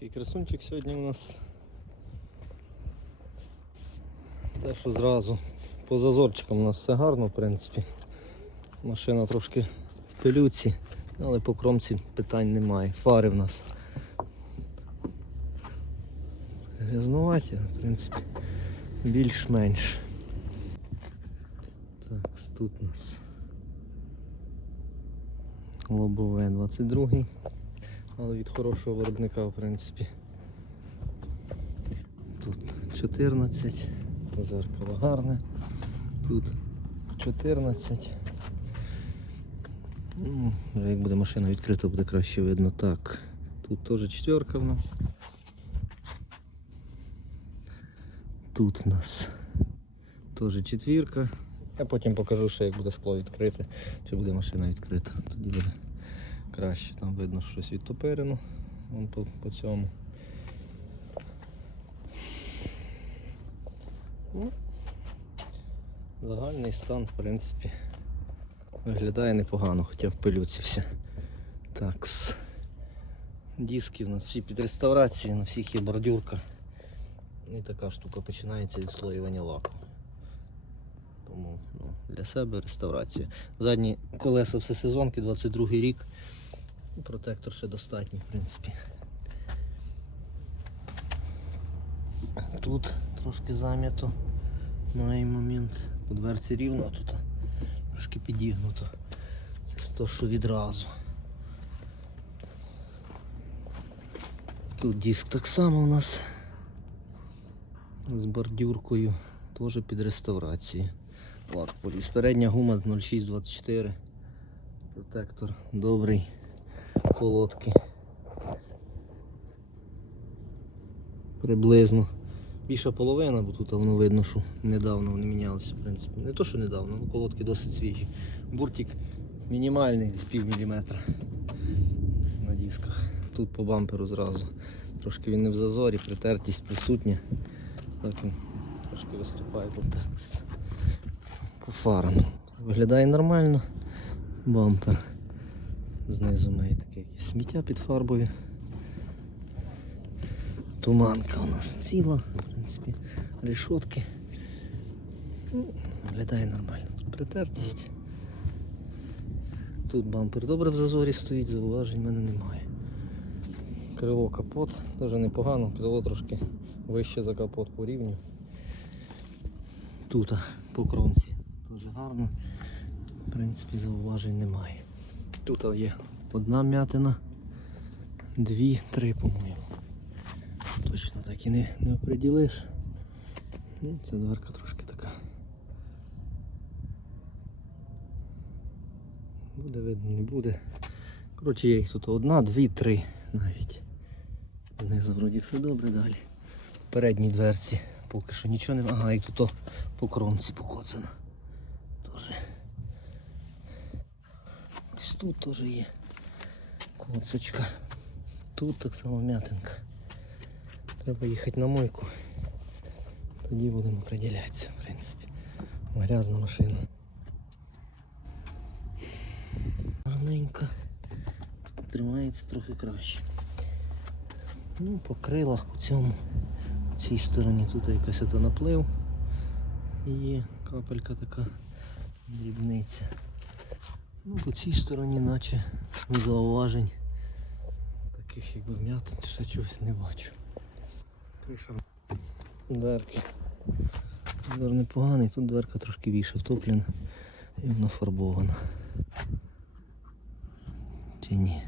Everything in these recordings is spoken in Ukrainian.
Такий красунчик сьогодні у нас. Те, що зразу по зазорчикам у нас все гарно, в принципі. Машина трошки в пилюці, але по кромці питань немає. Фари в нас грязнуваті, в принципі, більш-менш. Так, тут у нас лобове 22 але від хорошого виробника, в принципі. Тут 14, зеркало гарне, тут 14. Ну, як буде машина відкрита, буде краще видно. Так, тут теж четверка в нас. Тут у нас теж четвірка. Я потім покажу, що як буде скло відкрите, чи буде машина відкрита. Тоді буде краще. Там видно що щось відтопирено. Вон по, по цьому. Ну, загальний стан, в принципі, виглядає непогано, хоча в пилюці все. Так, с диски в нас всі під реставрацією, на всіх є бордюрка. І така штука починається від слоювання лаку. Тому ну, для себе реставрація. Задні колеса все сезонки, 22 рік. Протектор ще достатній, в принципі. Тут трошки зам'ято. Має момент. По дверці рівно, а тут трошки підігнуто. Це з того, що відразу. Тут диск так само у нас з бордюркою, теж під реставрацією. Лак поліз. Передня гума 0624. Протектор добрий. Колодки. Приблизно. Більша половина, бо тут воно видно, що недавно вони мінялися, в принципі. Не то, що недавно, ну колодки досить свіжі. Буртик мінімальний, десь пів міліметра на дисках. Тут по бамперу зразу. Трошки він не в зазорі, притертість присутня. Так він трошки виступає. Так. По фарам. Виглядає нормально. Бампер. Знизу має таке якесь сміття під фарбою. Туманка у нас ціла, в принципі, решотки. Ну, Виглядає нормально. Тут притертість. Тут бампер добре в зазорі стоїть, зауважень в мене немає. Крило капот, дуже непогано, крило трошки вище за капот по рівню. Тут по кромці дуже гарно. В принципі, зауважень немає. Тут є одна м'ятина, дві, три, по-моєму. Точно так і не, не оприділиш. Ну, ця дверка трошки така. Буде видно, не буде. Коротше, є їх тут одна, дві, три навіть. Знизу вроді все добре далі. В передній дверці поки що нічого не. Ага, і тут по кромці покоцано. Тоже. Ось тут теж є коцочка. Тут так само м'ятинка. Треба їхати на мойку. Тоді будемо приділятися, в принципі. Грязна машина. Гарненька. Тримається трохи краще. Ну, по крилах у цьому в цій стороні тут якась ото наплив. І капелька така дрібниця. Ну, по цій стороні наче зауважень. Таких якби вмятин ще чогось не бачу. Криша. Дверки. Двер непоганий, тут дверка трошки більше втоплена і вона фарбована. Чи ні?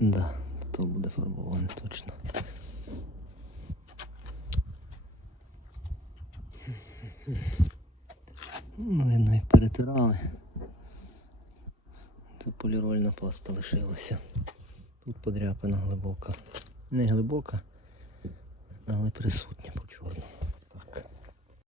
Да, то буде фарбоване точно. Ну, видно, і перетирали. Це полірольна паста лишилася. Тут подряпина глибока. Не глибока, але присутня по чорному.